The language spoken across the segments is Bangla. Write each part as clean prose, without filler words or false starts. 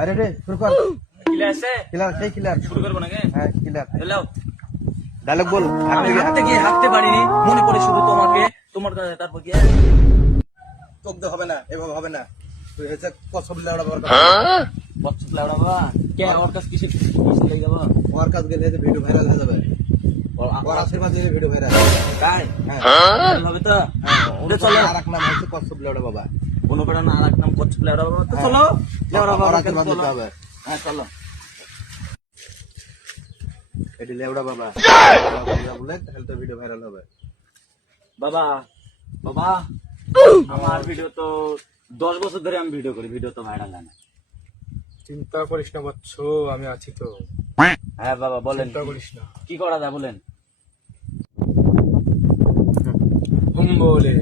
আরে রে শুরু কর। ক্লিয়ার আছে? ক্লিয়ার সেই ক্লিয়ার। শুরু করবো নাকি? হ্যাঁ ক্লিয়ার। হ্যালো, ডায়লগ বল। আমি হাঁটতে গিয়ে হাঁটতে পারিনি, মনে পড়ে শুধু তোমাকে, তোমার কাছে, তারপর কি চোখ দিয়ে হবে না, এভাবে হবে না। তুই হচ্ছে কসম লেওড়া বাবার বচ্চত লাউড়া বাবা কে ওর কাছে কিসের লেগে যাবো? ওর কাছে গেলে ভিডিও ভাইরাল হয়ে যাবে। ওর আশীর্বাদ দিলে ভিডিও ভাইরাল। তাই হ্যাঁ হবে তো? ওটা চলো, আর এক নাম হচ্ছে কসম লেওড়া বাবা। অনুপ্রেরণা আর এক নাম বচ্চত লাউড়া বাবা। তো চলো, লাউড়া ওর বাবা আশীর্বাদ দিতে হবে। হ্যাঁ চলো। এটি লেওড়া বাবা বলে তাহলে তো ভিডিও ভাইরাল হবে। বাবা বাবা আমার ভিডিও তো 10 বছর ধরে আমি ভিডিও করি, ভিডিও তো ভাইরাল হয় না। চিন্তা করিস না বৎস, আমি আছি তো। হ্যাঁ বাবা বলেন, চিন্তা করিস না। কি করা যায় বলেন? বলে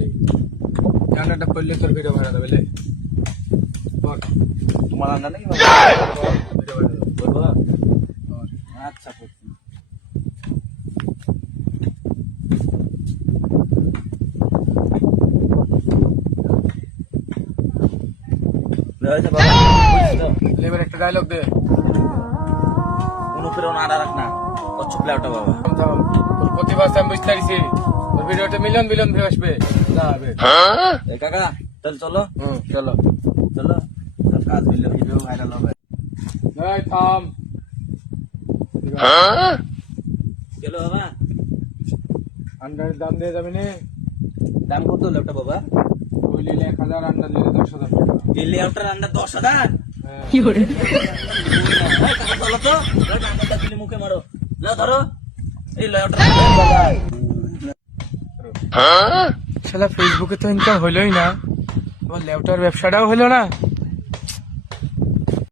রান্নাটা করলে তোর ভিডিও ভাড়া দেবে লে। বল, তোমার রান্না নাকি ভিডিও ভাড়া দেবে। বলবো? বল। আচ্ছা করছি। হয়েছে বাবা, বুঝছি তো। এবার একটা ডায়লগ দে। অনুপ্রেরণা আর রাখ না, কচ্ছপ লাউটা বাবা। থাম, তোর প্রতিভা আছে আমি বুঝতে পারছি। তোর ভিডিওটা মিলিয়ন মিলিয়ন ভিউ আসবে। যা হবে। এই কাকা তাহলে চলো চলো। চলো, তোর কাজ হইলে ভিডিও ভাইরাল হবে। এই থাম। গেল বাবা, আন্ডারের দাম দিয়ে যাবি নে। দাম কত লাউটা বাবা? ওই নিলে 1000, আন্ডার নিলে 10,000 টাকা। এই লেআউটার আন্ডার 10,000? হ্যাঁ। চলো তো, আন্ডারটা দিলে মুখে মারো। লাও ধরো, এই লেআউটার শালা ফেসবুকে তো ইনকাম হলোই না, আবার ল্যাপটপের ব্যবসাটাও হলো না।